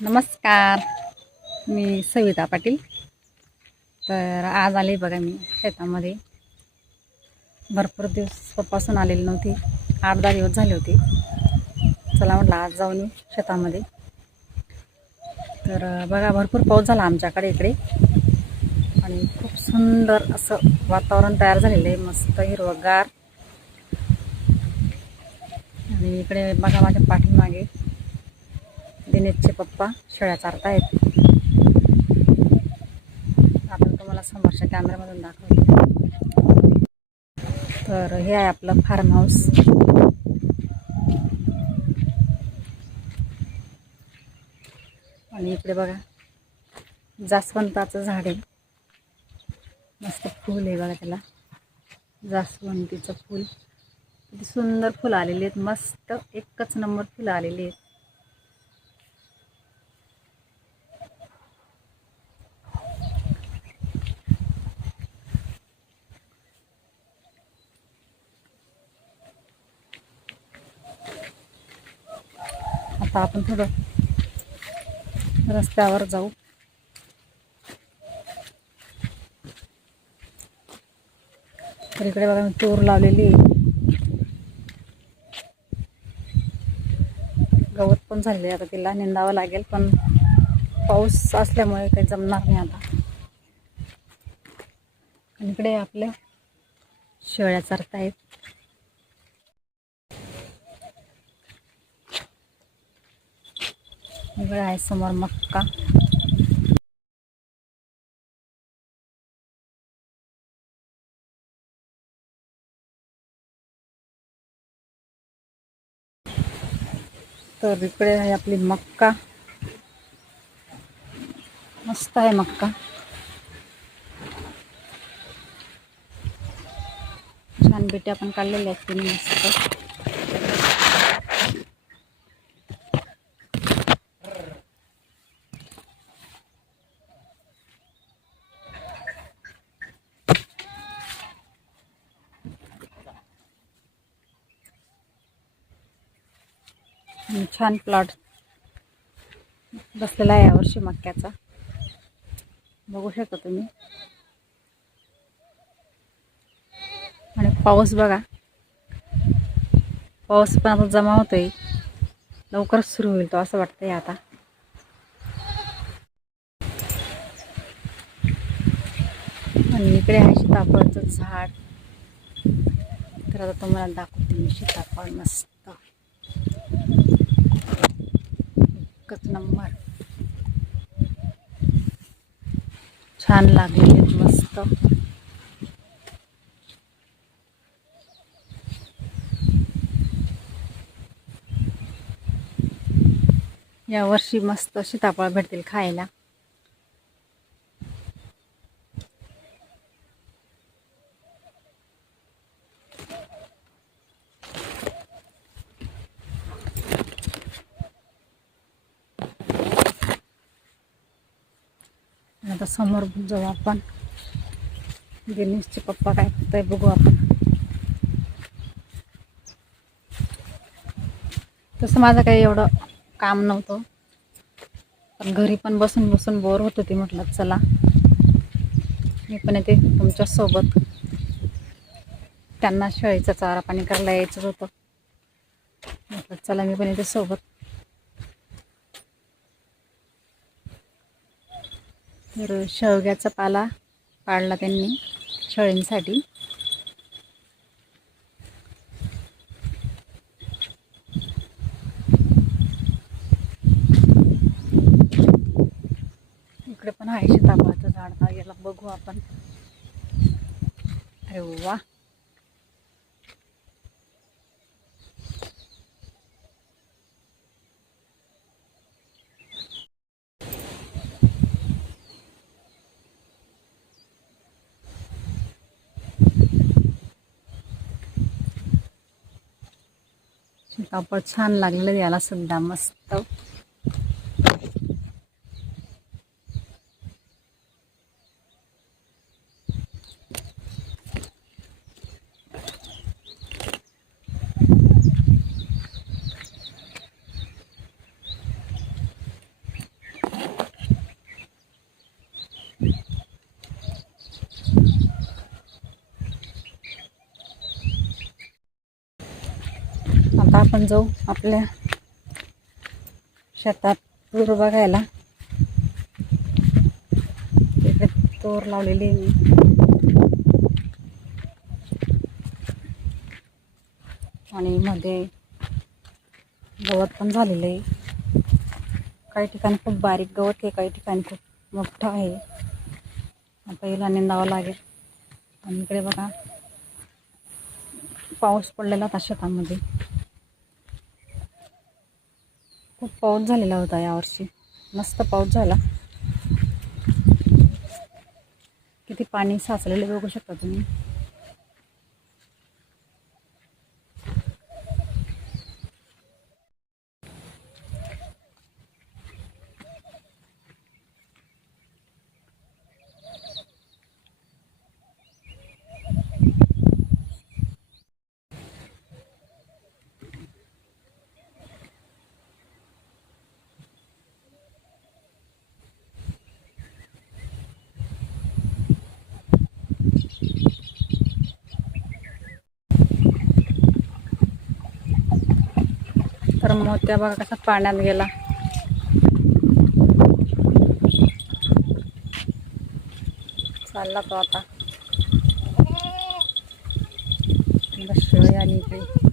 नमस्कार. मी सविता पाटील. तर आज आले बघा मी शेतामध्ये. भरपूर दिवसापासून आलेली नव्हती. आठ दहा दिवस झाले होते. चला म्हटलं आज जाऊन येऊ शेतामध्ये. तर बघा भरपूर पाऊस झाला आमच्याकडे इकडे. आणि खूप सुंदर असं वातावरण तयार झालेलं आहे. मस्त हिरवंगार. आणि इकडे बघा माझ्या पाठीमागे दिनेशचे पप्पा शेळ्या चारतायत. आपण तुम्हाला समोरच्या कॅमेऱ्यामधून दाखवते. तर हे आहे आपलं फार्म हाऊस आणि इकडे बघा जास्वंताचं झाड आहे. मस्त फूल आहे बघा त्याला. जास्वंतीचं फूल. किती सुंदर फुलं आलेली आहेत. मस्त एकच नंबर फुलं आलेली आहेत. आता आपण थोडं रस्त्यावर जाऊ. तर इकडे बघा मी तूर लावलेली गवत पण झालेली आता तिला निंदावं लागेल पण पाऊस असल्यामुळे काही जमणार नाही आता. आणि इकडे आपल्या शेळ्या चरतायत. वेगळं आहे समोर मक्का. तर इकडे आहे आपली मक्का. मस्त आहे मक्का. छान बिट्या पण काढलेल्या आहेत तिने मस्त. छान प्लॉट बसलेला आहे यावर्षी मक्याचा. बघू शकता तुम्ही. आणि पाऊस बघा. पाऊस पण आता जमा होतोय. लवकरच सुरू होईल तो असं वाटतंय आता. आणि इकडे आहे सीताफळचं झाड. तर आता तुम्हाला दाखवते मी सीताफळ मस्त. एकच नंबर. छान लागलेले मस्त. या वर्षी मस्त सीताफळ भेटतील खायला. आता समोर जाऊ आपण. दिनेशचे पप्पा काय करताय बघू आपण. तसं माझं काही एवढं काम नव्हतं. पण घरी पण बसून बसून बोर होत होती म्हटलं चला. मी पण येते तुमच्यासोबत त्यांना शेळीचा चारा पाणी करायला यायचंच होतं. म्हटलं चला मी पण येते सोबत. तर शेवग्याचा पाला पाडला त्यांनी शेळींसाठी. इकडे पण आहे सीताफळाचं झाड. याला बघू आपण. अरे वा. सीताफळ छान लागलेलं याला सुद्धा मस्त. आपण जाऊ आपल्या शेतात तूर बघायला. तिकडे तूर लावलेली आहे आणि मध्ये गवत पण झालेलं आहे. काही ठिकाणी खूप बारीक गवत आहे काही ठिकाणी खूप मोठं आहे. आता हिला निंदावं लागेल. आणि इकडे बघा पाऊस पडलेला होता शेतामध्ये. खूप पाऊस झालेला होता यावर्षी मस्त पाऊस झाला. किती पाणी साचलेले बघू शकता तुम्ही. तर मोत्या बघा कसा पाण्यात गेला. चालला तो आता. शेळी आणि काही